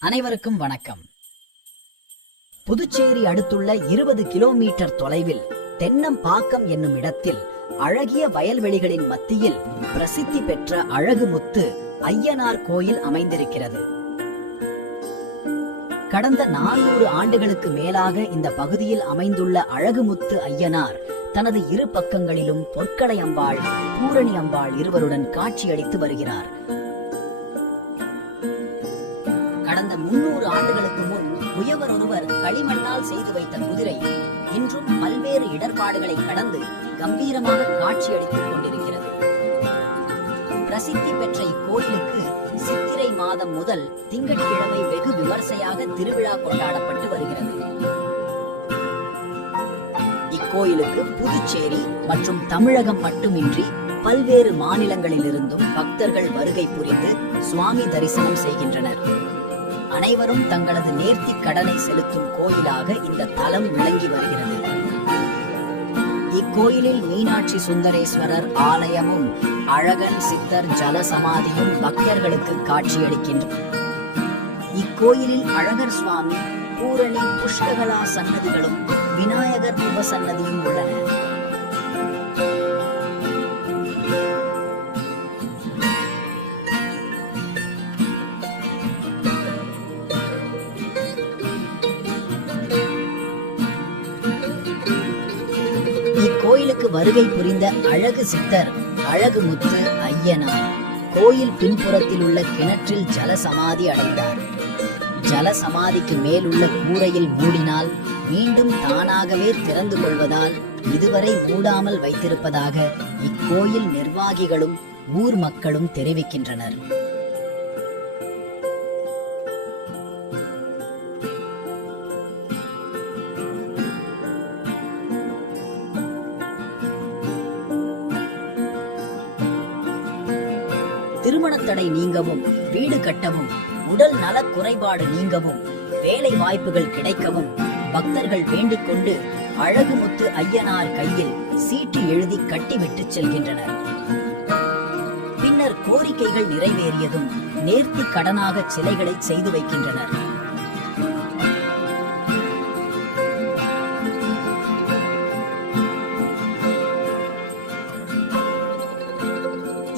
அனைவருக்கும் வணக்கம். புதுச்சேரி அடுத்துள்ள இருபது கிலோமீட்டர் தொலைவில் தென்னம்பாக்கம் என்னும் இடத்தில் அழகிய வயல்வெளிகளின் மத்தியில் பிரசித்தி பெற்ற அழகுமுத்து ஐயனார் கோயில் அமைந்திருக்கிறது. கடந்த நானூறு ஆண்டுகளுக்கு மேலாக இந்த பகுதியில் அமைந்துள்ள அழகுமுத்து ஐயனார் தனது இரு பக்கங்களிலும் பொற்களை அம்பாள் பூரணி அம்பாள் இருவருடன் காட்சியளித்து வருகிறார். கடந்த முன்னூறு ஆண்டுகளுக்கு முன் உயவர் ஒருவர் களிமண்ணால் செய்து வைத்த குதிரை. இன்றும் பல்வேறு இடர்பாடுகளை கடந்து கம்பீரமாக காட்சியளித்துக் கொண்டிருக்கிறது. பிரசித்தி பெற்ற இக்கோயிலுக்கு சித்திரை மாதம் முதல் திங்கட்கிழமை வெகு விமர்சையாக திருவிழா கொண்டாடப்பட்டு வருகிறது. இக்கோயிலுக்கு புதுச்சேரி மற்றும் தமிழகம் மட்டுமின்றி பல்வேறு மாநிலங்களிலிருந்தும் பக்தர்கள் வருகை புரிந்து சுவாமி தரிசனம் செய்கின்றனர். அனைவரும் தங்களது நேர்த்தி கடனை செலுத்தும் கோயிலாக இந்த தலம் விளங்கி வருகிறது. இக்கோயிலில் மீனாட்சி சுந்தரேஸ்வரர் ஆலயமும் அழகன் சித்தர் ஜல சமாதியும் பக்தர்களுக்கு காட்சியளிக்கின்றன. இக்கோயிலில் அழகர் சுவாமி பூரணி புஷ்ககலா சன்னதிகளும் விநாயகர் உபசன்னதியும் உள்ளன. கோயிலுக்கு வருகை புரிந்த அழகு சித்தர் அழகு முத்து ஐயனார் கோயில் பின்புறத்தில் உள்ள கிணற்றில் ஜல சமாதி அடைந்தார். ஜல சமாதிக்கு மேலுள்ள கூரையில் மூடினால் மீண்டும் தானாகவே திறந்து கொள்வதால் இதுவரை மூடாமல் வைத்திருப்பதாக இக்கோயில் நிர்வாகிகளும் ஊர் மக்களும் தெரிவிக்கின்றனர். திருமண தடை நீங்கவும் வீடு கட்டவும் உடல் நல குறைபாடு நீங்கவும் வேலை வாய்ப்புகள் கிடைக்கவும் பக்தர்கள் வேண்டிக் கொண்டு அழகுமுத்து ஐயனார் கையில் சீட்டு எழுதி கட்டிவிட்டு செல்கின்றனர். பின்னர் கோரிக்கைகள் நிறைவேறியதும் நேர்த்தி கடனாக சிலைகளை செய்து வைக்கின்றனர்.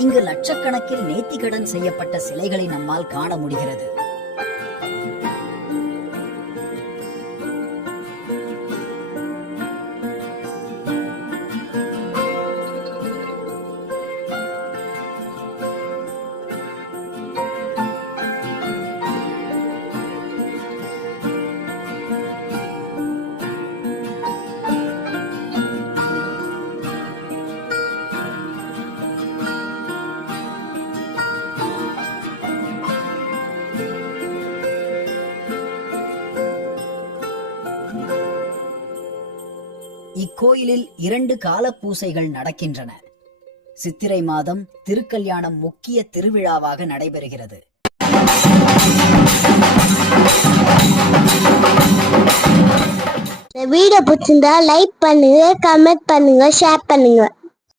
இங்கு லட்சக்கணக்கில் நேர்த்திக்கடன் செய்யப்பட்ட சிலைகளை நம்மால் காண முடிகிறது. இக்கோயிலில் இரண்டு கால பூசைகள் நடக்கின்றன. சித்திரை மாதம் திருக்கல்யாணம் முக்கிய திருவிழாவாக நடைபெறுகிறது. வீடியோ பிடிச்சிருந்தா லைக் பண்ணுங்க கமெண்ட் பண்ணுங்க ஷேர் பண்ணுங்க.